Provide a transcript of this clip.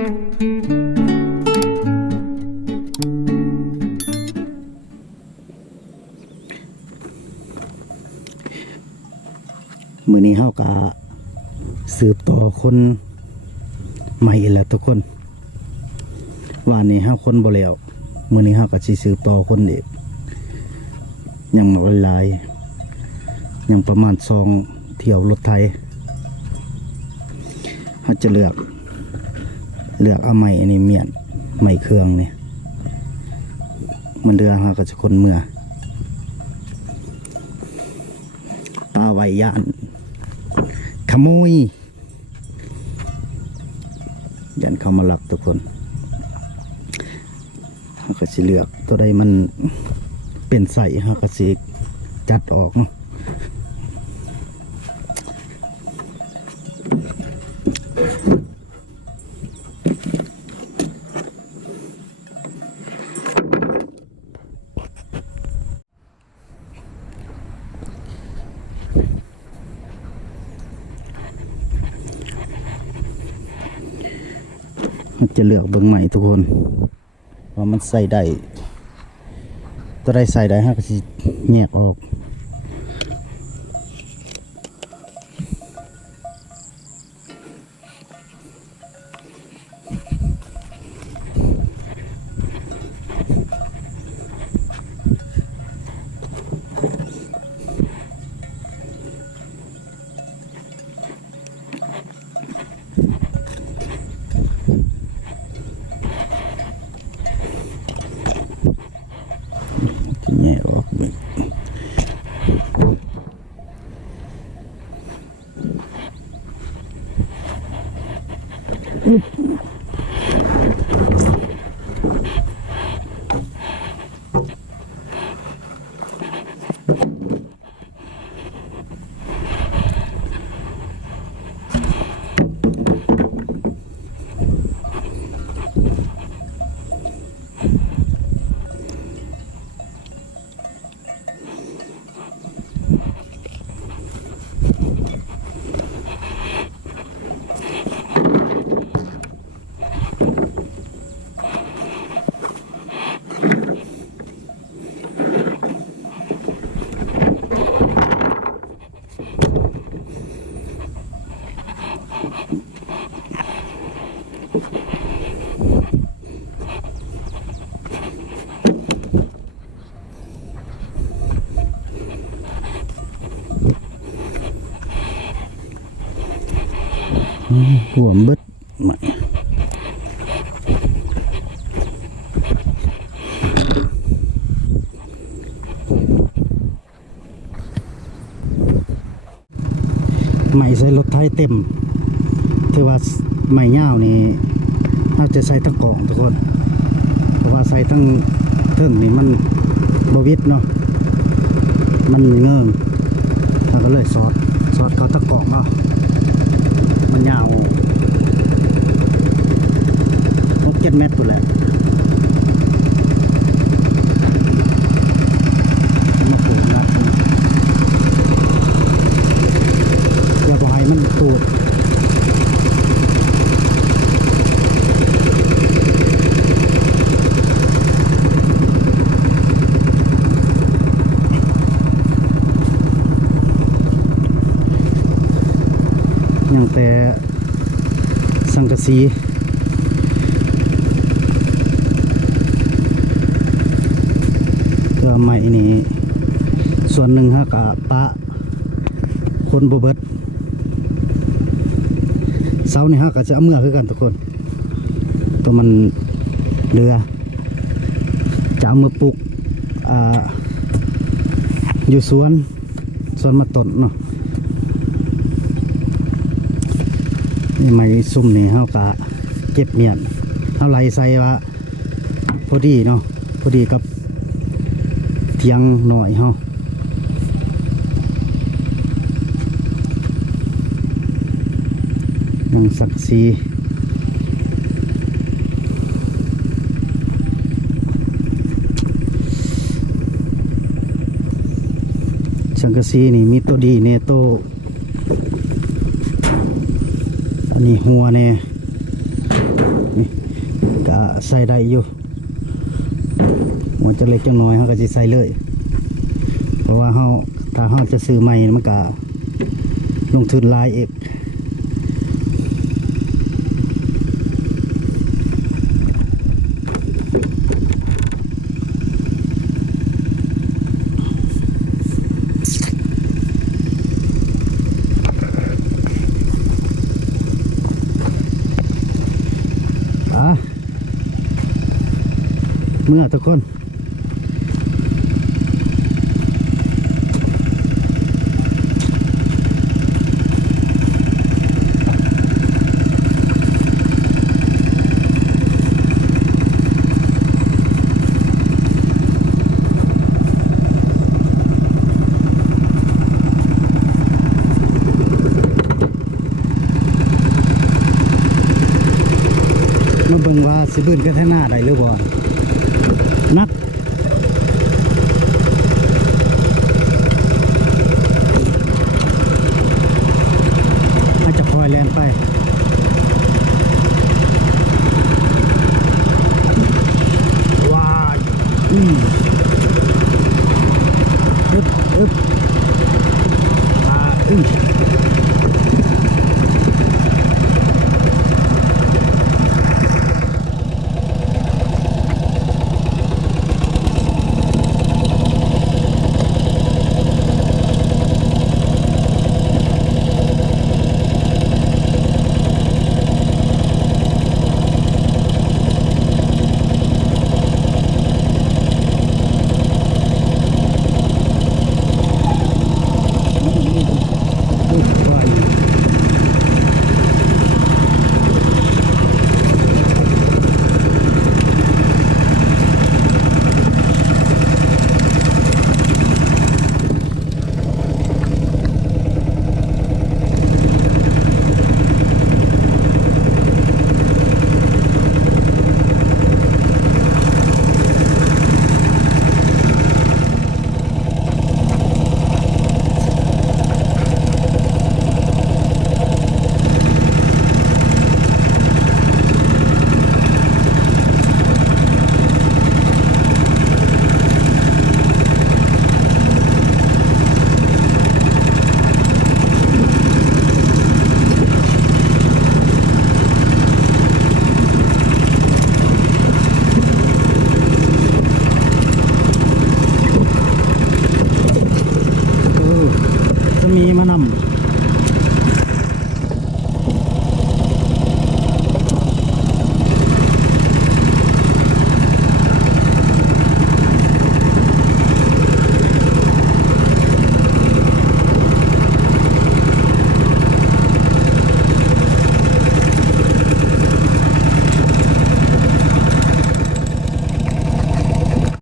มื้อนี้เฮาก็สืบต่อคนใหม่แล้วทุกคนว่านี่เฮาคนบ่แล้วมื้อนี้เฮาก็สิสืบต่อคนอีกยังหลายๆยังประมาณ2เที่ยวรถไทยเฮาจะเลือกเอาไม้อันนี้เมียนไม้เครื่องนี่มันเรือเฮาก็จะคนเมื่อปลาไว้ย่านขโมยยันเข้ามาหลักทุกคนเขาก็สิเลือกตัวใดมันเป็นใส่เขาก็สิจัดออกเนาะจะเลือกเบิ่งใหม่ทุกคนว่ามันใส่ได้ตัวใดใส่ได้ฮะก็สิแยกออกแยกออกเบิ่งหัวบึดใหม่ใส่รถไทยเต็มถือว่าไม้ยาวนี่เราจะใส่ทั้งกล่องทุกคนเพราะว่าใส่ทั้งเทิงนี่มันบวิดเนาะมันเงื่องเราก็เลยสอดเขาทั้งกล่องเอามันยาว6-7 เมตรตัวแหละมาปลูกนะอย่าปล่อยมันตูดอย่างแต่สังกะสีตัวใหม่นี่ส่วนหนึ่งฮะกะปะคนบ่เบิดเสานี่ฮะก็จะเอาเมื่อคือกันทุกคนตัวมันเรือจะเอามือปลูกอยู่สวนมาต้นเนาะนี่ไม้ซุ่มนี่เฮากะเก็บเมียนเฮาไล่ใส่ว่าพอดีเนาะพอดีกับเทียงหน่อยเฮานังสักสีสังกะสีนี่มีตัวดีเนี่ยตัวอันนี้หัวเนี่ย นี่ก็ใส่ได้อยู่มันจะเล็กจังน้อยเขาก็จะใส่เลยเพราะว่าเขาถ้าเขาจะซื้อใหม่มันก็ลงทุนหลายเอกเมื่อทุกคนมาเบิ่งว่าสิบืนกันแท่หน้าได้หรือบ่นัก